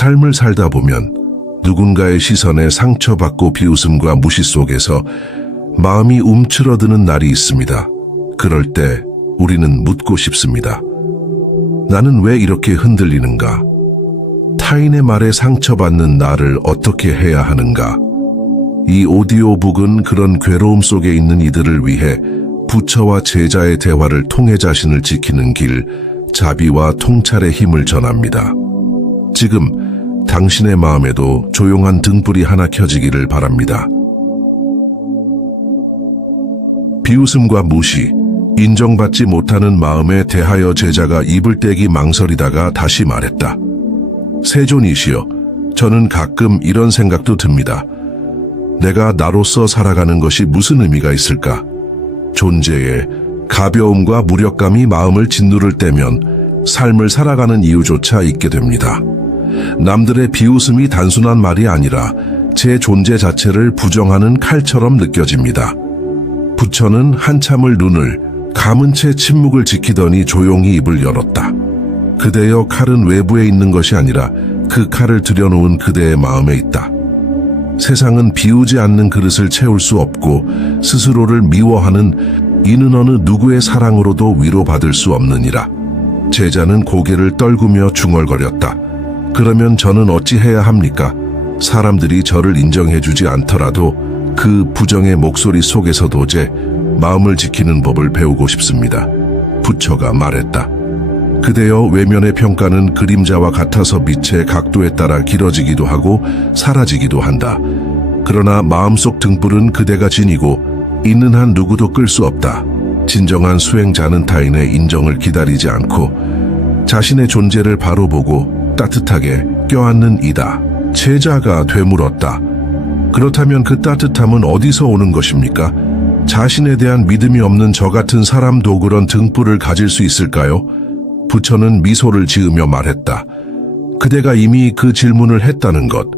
삶을 살다 보면 누군가의 시선에 상처받고 비웃음과 무시 속에서 마음이 움츠러드는 날이 있습니다. 그럴 때 우리는 묻고 싶습니다. 나는 왜 이렇게 흔들리는가? 타인의 말에 상처받는 나를 어떻게 해야 하는가? 이 오디오북은 그런 괴로움 속에 있는 이들을 위해 부처와 제자의 대화를 통해 자신을 지키는 길, 자비와 통찰의 힘을 전합니다. 지금 당신의 마음에도 조용한 등불이 하나 켜지기를 바랍니다. 비웃음과 무시, 인정받지 못하는 마음에 대하여 제자가 입을 떼기 망설이다가 다시 말했다. 세존이시여, 저는 가끔 이런 생각도 듭니다. 내가 나로서 살아가는 것이 무슨 의미가 있을까? 존재의 가벼움과 무력감이 마음을 짓누를 때면 삶을 살아가는 이유조차 잊게 됩니다. 남들의 비웃음이 단순한 말이 아니라 제 존재 자체를 부정하는 칼처럼 느껴집니다. 부처는 한참을 눈을 감은 채 침묵을 지키더니 조용히 입을 열었다. 그대여, 칼은 외부에 있는 것이 아니라 그 칼을 들여놓은 그대의 마음에 있다. 세상은 비우지 않는 그릇을 채울 수 없고 스스로를 미워하는 이는 어느 누구의 사랑으로도 위로받을 수 없느니라. 제자는 고개를 떨구며 중얼거렸다. 그러면 저는 어찌해야 합니까? 사람들이 저를 인정해주지 않더라도 그 부정의 목소리 속에서도 제 마음을 지키는 법을 배우고 싶습니다. 부처가 말했다. 그대여, 외면의 평가는 그림자와 같아서 빛의 각도에 따라 길어지기도 하고 사라지기도 한다. 그러나 마음속 등불은 그대가 지니고 있는 한 누구도 끌 수 없다. 진정한 수행자는 타인의 인정을 기다리지 않고 자신의 존재를 바로 보고 따뜻하게 껴안는 이다. 제자가 되물었다. 그렇다면 그 따뜻함은 어디서 오는 것입니까? 자신에 대한 믿음이 없는 저 같은 사람도 그런 등불을 가질 수 있을까요? 부처는 미소를 지으며 말했다. 그대가 이미 그 질문을 했다는 것,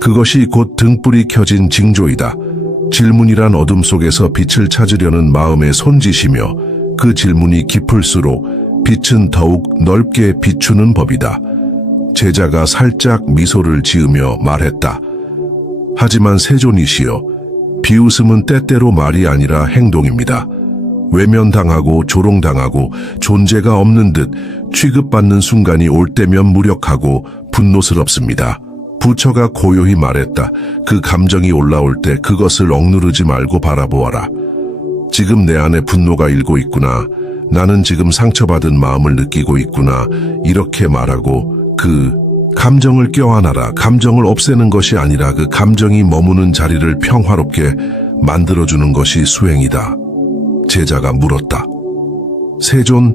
그것이 곧 등불이 켜진 징조이다. 질문이란 어둠 속에서 빛을 찾으려는 마음의 손짓이며 그 질문이 깊을수록 빛은 더욱 넓게 비추는 법이다. 제자가 살짝 미소를 지으며 말했다. 하지만 세존이시여, 비웃음은 때때로 말이 아니라 행동입니다. 외면당하고 조롱당하고 존재가 없는 듯 취급받는 순간이 올 때면 무력하고 분노스럽습니다. 부처가 고요히 말했다. 그 감정이 올라올 때 그것을 억누르지 말고 바라보아라. 지금 내 안에 분노가 일고 있구나. 나는 지금 상처받은 마음을 느끼고 있구나. 이렇게 말하고 그 감정을 껴안아라. 감정을 없애는 것이 아니라 그 감정이 머무는 자리를 평화롭게 만들어주는 것이 수행이다. 제자가 물었다. 세존,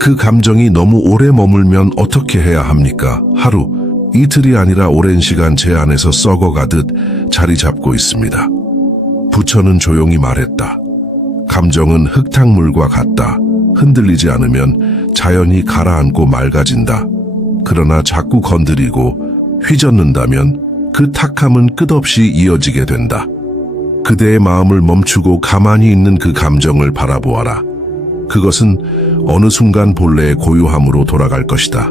그 감정이 너무 오래 머물면 어떻게 해야 합니까? 하루, 이틀이 아니라 오랜 시간 제 안에서 썩어가듯 자리 잡고 있습니다. 부처는 조용히 말했다. 감정은 흙탕물과 같다. 흔들리지 않으면 자연히 가라앉고 맑아진다. 그러나 자꾸 건드리고 휘젓는다면 그 탁함은 끝없이 이어지게 된다. 그대의 마음을 멈추고 가만히 있는 그 감정을 바라보아라. 그것은 어느 순간 본래의 고요함으로 돌아갈 것이다.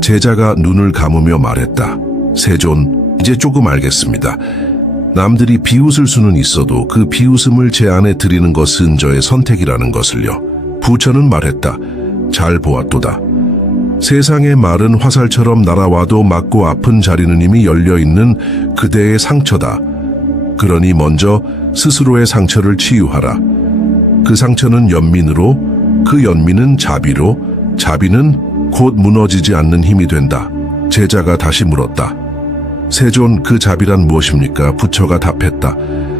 제자가 눈을 감으며 말했다. 세존, 이제 조금 알겠습니다. 남들이 비웃을 수는 있어도 그 비웃음을 제 안에 들이는 것은 저의 선택이라는 것을요. 부처는 말했다. 잘 보았도다. 세상의 말은 화살처럼 날아와도 맞고 아픈 자리는 이미 열려있는 그대의 상처다. 그러니 먼저 스스로의 상처를 치유하라. 그 상처는 연민으로, 그 연민은 자비로, 자비는 곧 무너지지 않는 힘이 된다. 제자가 다시 물었다. 세존, 그 자비란 무엇입니까? 부처가 답했다.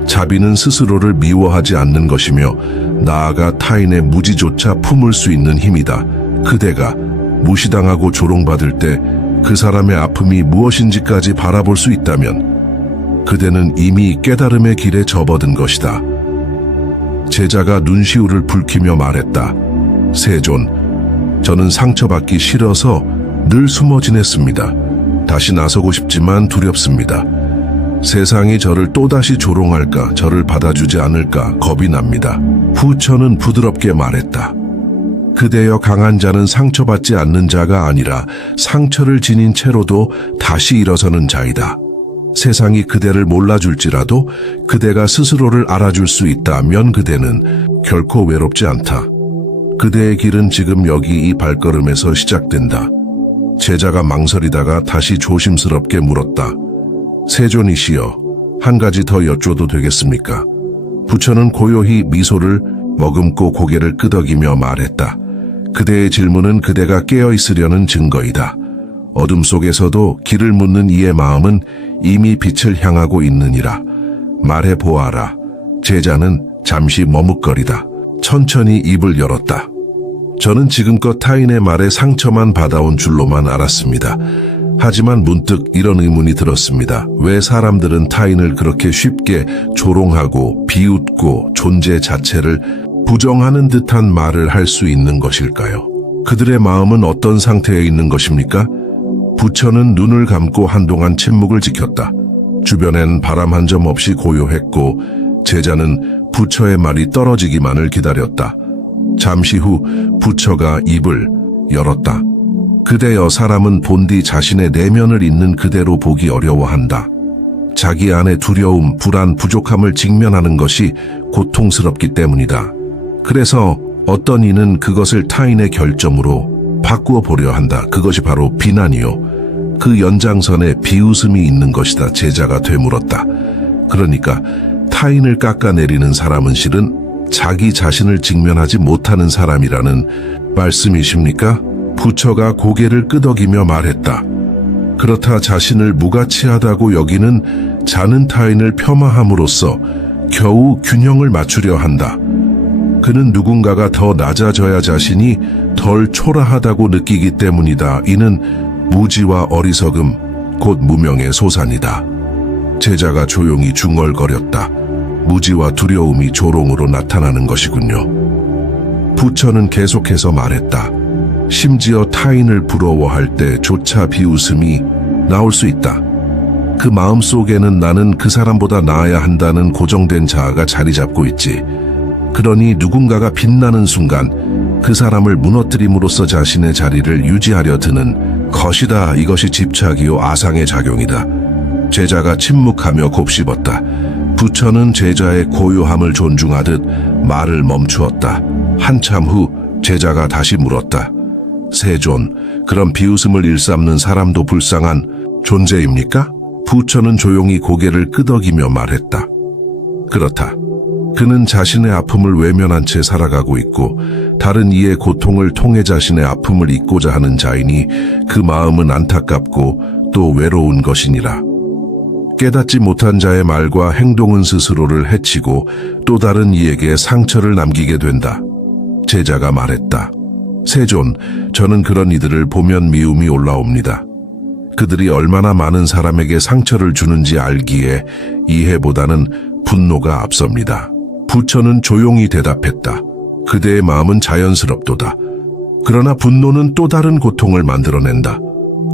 자비는 스스로를 미워하지 않는 것이며 나아가 타인의 무지조차 품을 수 있는 힘이다. 그대가 무시당하고 조롱받을 때 그 사람의 아픔이 무엇인지까지 바라볼 수 있다면 그대는 이미 깨달음의 길에 접어든 것이다. 제자가 눈시울을 붉히며 말했다. 세존, 저는 상처받기 싫어서 늘 숨어 지냈습니다. 다시 나서고 싶지만 두렵습니다. 세상이 저를 또다시 조롱할까, 저를 받아주지 않을까 겁이 납니다. 부처는 부드럽게 말했다. 그대여 강한 자는 상처받지 않는 자가 아니라 상처를 지닌 채로도 다시 일어서는 자이다. 세상이 그대를 몰라줄지라도 그대가 스스로를 알아줄 수 있다면 그대는 결코 외롭지 않다. 그대의 길은 지금 여기 이 발걸음에서 시작된다. 제자가 망설이다가 다시 조심스럽게 물었다. 세존이시여, 한 가지 더 여쭤도 되겠습니까? 부처는 고요히 미소를 머금고 고개를 끄덕이며 말했다. 그대의 질문은 그대가 깨어있으려는 증거이다. 어둠 속에서도 길을 묻는 이의 마음은 이미 빛을 향하고 있느니라. 말해보아라. 제자는 잠시 머뭇거리다. 천천히 입을 열었다. 저는 지금껏 타인의 말에 상처만 받아온 줄로만 알았습니다. 하지만 문득 이런 의문이 들었습니다. 왜 사람들은 타인을 그렇게 쉽게 조롱하고 비웃고 존재 자체를 부정하는 듯한 말을 할 수 있는 것일까요? 그들의 마음은 어떤 상태에 있는 것입니까? 부처는 눈을 감고 한동안 침묵을 지켰다. 주변엔 바람 한 점 없이 고요했고 제자는 부처의 말이 떨어지기만을 기다렸다. 잠시 후 부처가 입을 열었다. 그대여, 사람은 본디 자신의 내면을 있는 그대로 보기 어려워한다. 자기 안의 두려움, 불안, 부족함을 직면하는 것이 고통스럽기 때문이다. 그래서 어떤 이는 그것을 타인의 결점으로 바꾸어 보려 한다. 그것이 바로 비난이요. 그 연장선에 비웃음이 있는 것이다. 제자가 되물었다. 그러니까 타인을 깎아내리는 사람은 실은 자기 자신을 직면하지 못하는 사람이라는 말씀이십니까? 부처가 고개를 끄덕이며 말했다. 그렇다. 자신을 무가치하다고 여기는 자는 타인을 폄하함으로써 겨우 균형을 맞추려 한다. 그는 누군가가 더 낮아져야 자신이 덜 초라하다고 느끼기 때문이다. 이는 무지와 어리석음, 곧 무명의 소산이다. 제자가 조용히 중얼거렸다. 무지와 두려움이 조롱으로 나타나는 것이군요. 부처는 계속해서 말했다. 심지어 타인을 부러워할 때조차 비웃음이 나올 수 있다. 그 마음 속에는 나는 그 사람보다 나아야 한다는 고정된 자아가 자리 잡고 있지. 그러니 누군가가 빛나는 순간 그 사람을 무너뜨림으로써 자신의 자리를 유지하려 드는 것이다. 이것이 집착이요 아상의 작용이다. 제자가 침묵하며 곱씹었다. 부처는 제자의 고요함을 존중하듯 말을 멈추었다. 한참 후 제자가 다시 물었다. 세존, 그럼 비웃음을 일삼는 사람도 불쌍한 존재입니까? 부처는 조용히 고개를 끄덕이며 말했다. 그렇다. 그는 자신의 아픔을 외면한 채 살아가고 있고 다른 이의 고통을 통해 자신의 아픔을 잊고자 하는 자이니 그 마음은 안타깝고 또 외로운 것이니라. 깨닫지 못한 자의 말과 행동은 스스로를 해치고 또 다른 이에게 상처를 남기게 된다. 제자가 말했다. 세존, 저는 그런 이들을 보면 미움이 올라옵니다. 그들이 얼마나 많은 사람에게 상처를 주는지 알기에 이해보다는 분노가 앞섭니다. 부처는 조용히 대답했다. 그대의 마음은 자연스럽도다. 그러나 분노는 또 다른 고통을 만들어낸다.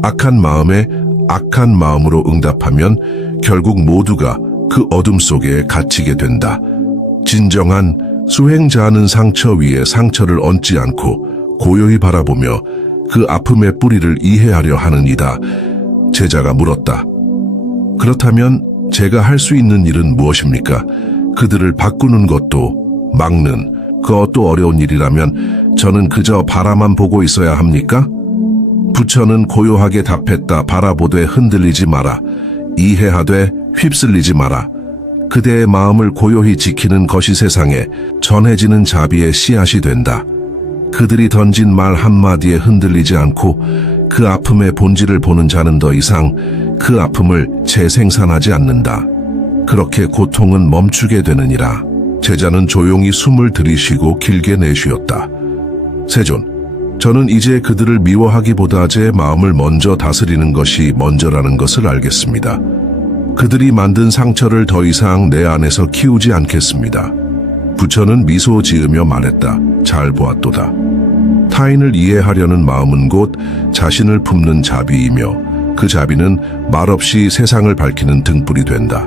악한 마음에 악한 마음으로 응답하면 결국 모두가 그 어둠 속에 갇히게 된다. 진정한 수행자는 상처 위에 상처를 얹지 않고 고요히 바라보며 그 아픔의 뿌리를 이해하려 하는 이다. 제자가 물었다. 그렇다면 제가 할 수 있는 일은 무엇입니까? 그들을 바꾸는 것도 막는 그것도 어려운 일이라면 저는 그저 바라만 보고 있어야 합니까? 부처는 고요하게 답했다. 바라보되 흔들리지 마라. 이해하되 휩쓸리지 마라. 그대의 마음을 고요히 지키는 것이 세상에 전해지는 자비의 씨앗이 된다. 그들이 던진 말 한마디에 흔들리지 않고 그 아픔의 본질을 보는 자는 더 이상 그 아픔을 재생산하지 않는다. 그렇게 고통은 멈추게 되느니라. 제자는 조용히 숨을 들이쉬고 길게 내쉬었다. 세존, 저는 이제 그들을 미워하기보다 제 마음을 먼저 다스리는 것이 먼저라는 것을 알겠습니다. 그들이 만든 상처를 더 이상 내 안에서 키우지 않겠습니다. 부처는 미소 지으며 말했다. 잘 보았도다. 타인을 이해하려는 마음은 곧 자신을 품는 자비이며 그 자비는 말없이 세상을 밝히는 등불이 된다.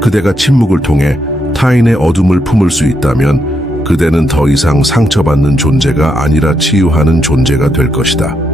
그대가 침묵을 통해 타인의 어둠을 품을 수 있다면 그대는 더 이상 상처받는 존재가 아니라 치유하는 존재가 될 것이다.